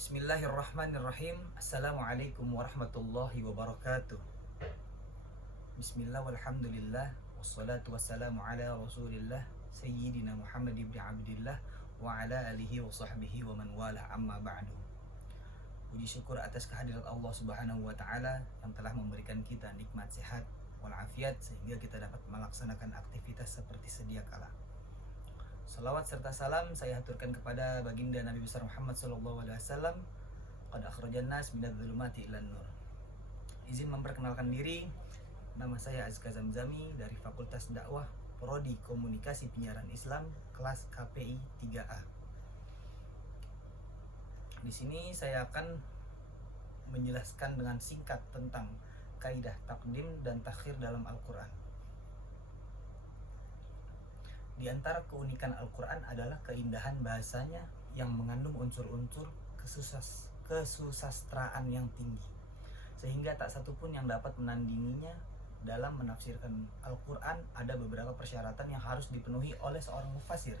Bismillahirrahmanirrahim. Assalamualaikum warahmatullahi wabarakatuh. Bismillah walhamdulillah wassalatu wassalamu ala rasulillah Sayyidina Muhammad ibn Abdillah wa ala alihi wa sahbihi wa man wala amma ba'du. Puji syukur atas kehadirat Allah subhanahu wa ta'ala yang telah memberikan kita nikmat sehat walafiat sehingga kita dapat melaksanakan aktivitas seperti sedia kala. Salawat serta salam saya haturkan kepada baginda Nabi besar Muhammad SAW. Qad akhrajan nas minadz dzulumati ilan nur. Izin memperkenalkan diri, nama saya Azka Zamzami dari Fakultas Dakwah Prodi Komunikasi Penyiaran Islam kelas KPI 3A. Di sini saya akan menjelaskan dengan singkat tentang kaidah takdim dan takhir dalam Al-Quran. Di antara keunikan Al-Quran adalah keindahan bahasanya yang mengandung unsur-unsur kesusastraan yang tinggi, sehingga tak satupun yang dapat menandinginya. Dalam menafsirkan Al-Quran ada beberapa persyaratan yang harus dipenuhi oleh seorang mufasir.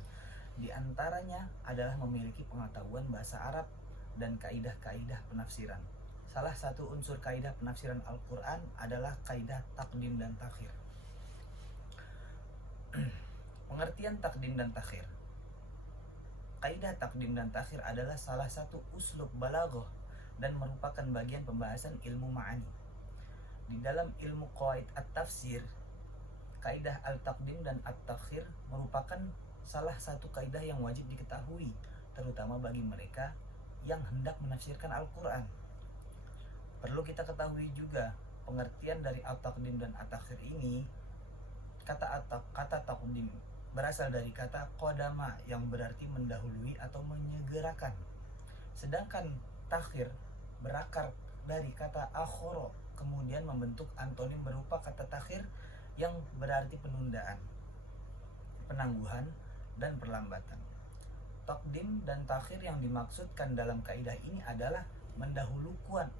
Di antaranya adalah memiliki pengetahuan bahasa Arab dan kaidah-kaidah penafsiran. Salah satu unsur kaidah penafsiran Al-Quran adalah kaidah takdim dan takhir. Pengertian takdim dan takhir. Kaidah takdim dan takhir adalah salah satu uslub balaghah dan merupakan bagian pembahasan ilmu ma'ani. Di dalam ilmu qawaid at-tafsir, kaidah al-takdim dan at-takhir merupakan salah satu kaidah yang wajib diketahui, terutama bagi mereka yang hendak menafsirkan Al-Quran. Perlu kita ketahui juga pengertian dari at-takdim dan at-takhir ini. Kata takdim berasal dari kata qadama yang berarti mendahului atau menyegerakan. Sedangkan takhir berakar dari kata akhara, kemudian membentuk antonim berupa kata takhir yang berarti penundaan, penangguhan, dan perlambatan. Takdim dan takhir yang dimaksudkan dalam kaidah ini adalah mendahulukan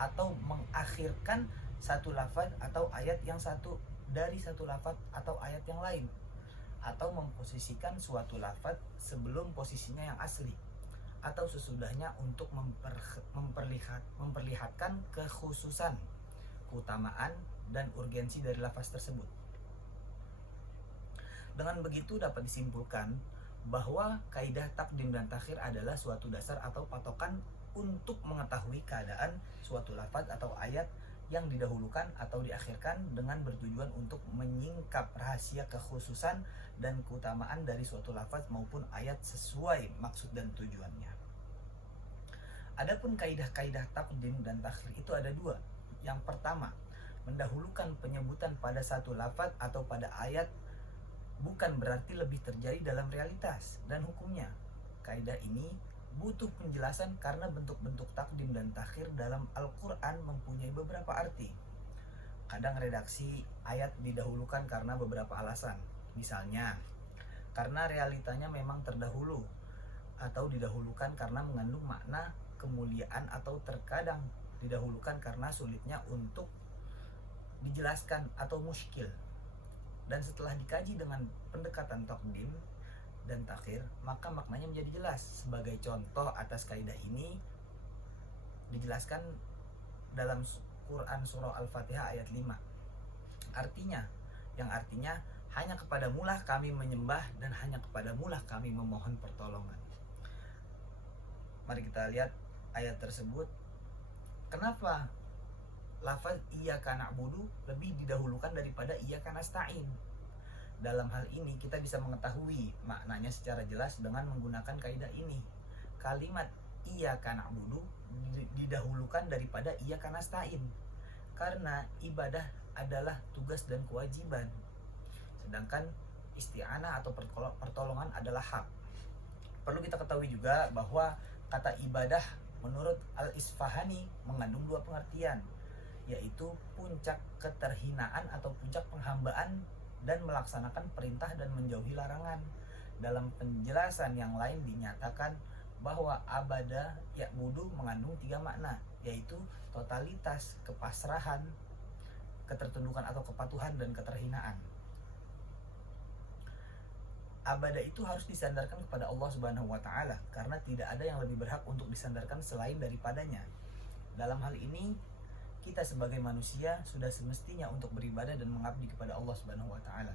atau mengakhirkan satu lafaz atau ayat yang satu dari satu lafaz atau ayat yang lain, atau memposisikan suatu lafaz sebelum posisinya yang asli atau sesudahnya untuk memperlihatkan kekhususan, keutamaan, dan urgensi dari lafaz tersebut. Dengan begitu dapat disimpulkan bahwa kaidah takdim dan takhir adalah suatu dasar atau patokan untuk mengetahui keadaan suatu lafaz atau ayat yang didahulukan atau diakhirkan dengan bertujuan untuk menyingkap rahasia kekhususan dan keutamaan dari suatu lafaz maupun ayat sesuai maksud dan tujuannya. Adapun kaidah-kaidah takdim dan takhir itu ada dua. Yang pertama, mendahulukan penyebutan pada satu lafaz atau pada ayat bukan berarti lebih terjadi dalam realitas dan hukumnya. Kaidah ini butuh penjelasan karena bentuk-bentuk takdim dan takhir dalam Al-Quran mempunyai beberapa arti. Kadang redaksi ayat didahulukan karena beberapa alasan. Misalnya, karena realitanya memang terdahulu, atau didahulukan karena mengandung makna kemuliaan, atau terkadang didahulukan karena sulitnya untuk dijelaskan atau muskil. Dan setelah dikaji dengan pendekatan takdim dan takhir, maka maknanya menjadi jelas. Sebagai contoh atas kaidah ini dijelaskan dalam Quran surah Al-Fatihah ayat 5. Yang artinya hanya kepadamulah kami menyembah dan hanya kepadamulah kami memohon pertolongan. Mari kita lihat ayat tersebut. Kenapa lafaz iyyaka na'budu lebih didahulukan daripada iyyaka nasta'in? Dalam hal ini kita bisa mengetahui maknanya secara jelas dengan menggunakan kaidah ini. Kalimat iyyaka na'budu didahulukan daripada iyyaka nasta'in karena ibadah adalah tugas dan kewajiban, sedangkan isti'anah atau pertolongan adalah hak. Perlu kita ketahui juga bahwa kata ibadah menurut Al-Isfahani mengandung dua pengertian, yaitu puncak keterhinaan atau puncak penghambaan dan melaksanakan perintah dan menjauhi larangan. Dalam penjelasan yang lain dinyatakan bahwa abada ya'budu mengandung tiga makna, yaitu totalitas, kepasrahan, ketertundukan atau kepatuhan, dan keterhinaan. ibadah itu harus disandarkan kepada Allah Subhanahu wa taala karena tidak ada yang lebih berhak untuk disandarkan selain daripadanya. Dalam hal ini kita sebagai manusia sudah semestinya untuk beribadah dan mengabdi kepada Allah Subhanahu wa taala.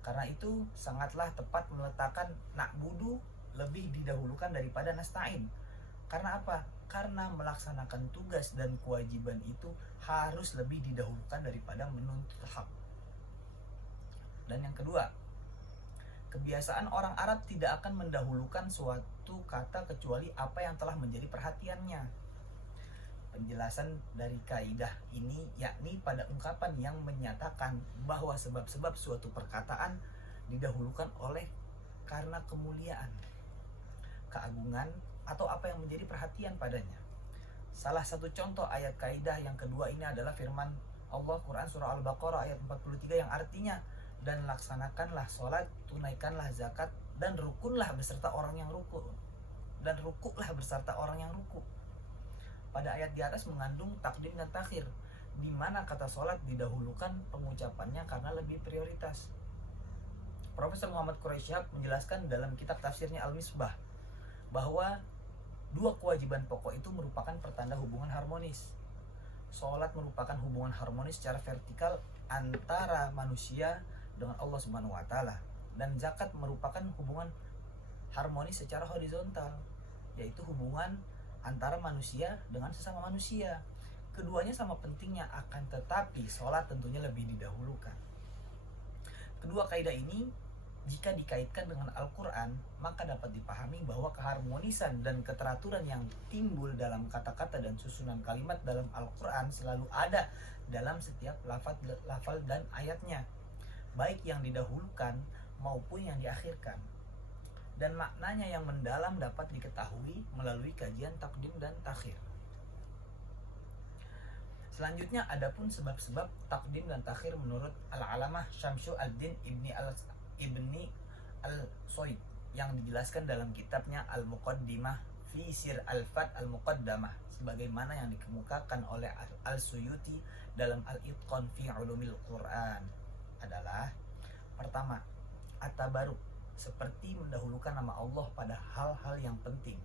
Karena itu sangatlah tepat meletakkan na'budu lebih didahulukan daripada nasta'in. Karena apa? Karena melaksanakan tugas dan kewajiban itu harus lebih didahulukan daripada menuntut hak. Dan yang kedua, kebiasaan orang Arab tidak akan mendahulukan suatu kata kecuali apa yang telah menjadi perhatiannya. Penjelasan dari kaidah ini yakni pada ungkapan yang menyatakan bahwa sebab-sebab suatu perkataan didahulukan oleh karena kemuliaan, keagungan, atau apa yang menjadi perhatian padanya. Salah satu contoh ayat kaidah yang kedua ini adalah firman Allah Quran surah Al-Baqarah ayat 43 yang artinya, dan laksanakanlah sholat, tunaikanlah zakat, dan rukunlah beserta orang yang ruku. Dan rukuklah beserta orang yang ruku. Pada ayat di atas mengandung takdim dan takhir, di mana kata sholat didahulukan pengucapannya karena lebih prioritas. Profesor Muhammad Quraisy Shihab menjelaskan dalam kitab tafsirnya Al-Misbah bahwa dua kewajiban pokok itu merupakan pertanda hubungan harmonis. Sholat merupakan hubungan harmonis secara vertikal antara manusia dengan Allah Subhanahu wa taala, dan zakat merupakan hubungan harmonis secara horizontal, yaitu hubungan antara manusia dengan sesama manusia. Keduanya sama pentingnya, akan tetapi sholat tentunya lebih didahulukan. Kedua kaidah ini jika dikaitkan dengan Al-Quran, maka dapat dipahami bahwa keharmonisan dan keteraturan yang timbul dalam kata-kata dan susunan kalimat dalam Al-Quran selalu ada dalam setiap lafal dan ayatnya, baik yang didahulukan maupun yang diakhirkan. Dan maknanya yang mendalam dapat diketahui melalui kajian takdim dan takhir. Selanjutnya adapun sebab-sebab takdim dan takhir menurut Al-Alamah Syamsu ad-Din Ibni Al-Soid yang dijelaskan dalam kitabnya Al-Muqaddimah fi Sir Al-Fat Al-Muqaddamah, sebagaimana yang dikemukakan oleh Al-Suyuti dalam Al-Itqan fi Ulumil Quran adalah: pertama, at-tabaruk, seperti mendahulukan nama Allah pada hal-hal yang penting.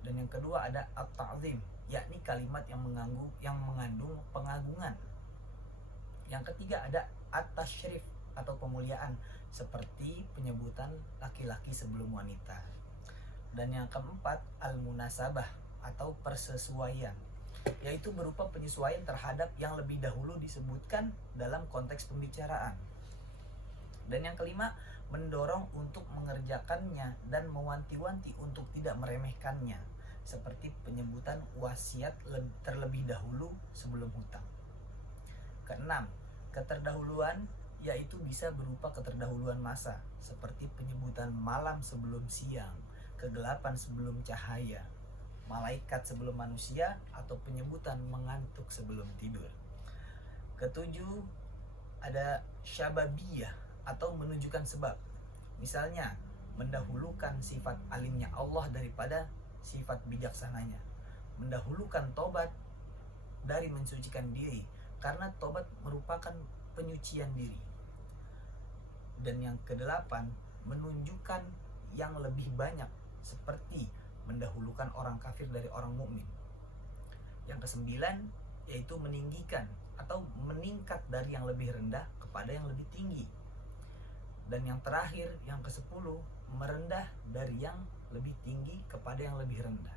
Dan yang kedua ada at-ta'zim, yakni kalimat yang mengandung pengagungan. Yang ketiga ada at-tasyrif atau pemuliaan, seperti penyebutan laki-laki sebelum wanita. Dan yang keempat al-munasabah atau persesuaian, yaitu berupa penyesuaian terhadap yang lebih dahulu disebutkan dalam konteks pembicaraan. Dan yang kelima, mendorong untuk mengerjakannya dan mewanti-wanti untuk tidak meremehkannya, seperti penyebutan wasiat terlebih dahulu sebelum hutang. Keenam, keterdahuluan, yaitu bisa berupa keterdahuluan masa, seperti penyebutan malam sebelum siang, kegelapan sebelum cahaya, malaikat sebelum manusia, atau penyebutan mengantuk sebelum tidur. Ketujuh, ada syababiyah atau menunjukkan sebab. Misalnya, mendahulukan sifat alimnya Allah daripada sifat bijaksananya. Mendahulukan tobat dari mensucikan diri, karena tobat merupakan penyucian diri. Dan yang kedelapan, menunjukkan yang lebih banyak, seperti mendahulukan orang kafir dari orang mukmin. Yang kesembilan, yaitu meninggikan atau meningkat dari yang lebih rendah kepada yang lebih tinggi. Dan yang terakhir, yang ke-10, merendah dari yang lebih tinggi kepada yang lebih rendah.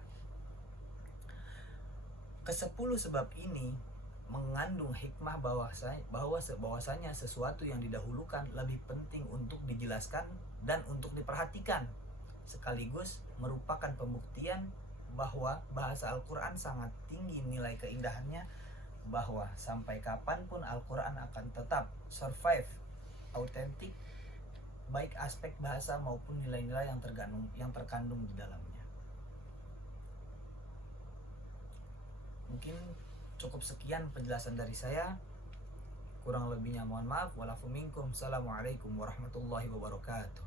Ke-10 sebab ini mengandung hikmah bahwasanya sesuatu yang didahulukan lebih penting untuk dijelaskan dan untuk diperhatikan, sekaligus merupakan pembuktian bahwa bahasa Al-Quran sangat tinggi nilai keindahannya, bahwa sampai kapanpun Al-Quran akan tetap survive, autentik, baik aspek bahasa maupun nilai-nilai yang terkandung di dalamnya. Mungkin cukup sekian penjelasan dari saya. Kurang lebihnya mohon maaf. Walafu minkum. Assalamualaikum warahmatullahi wabarakatuh.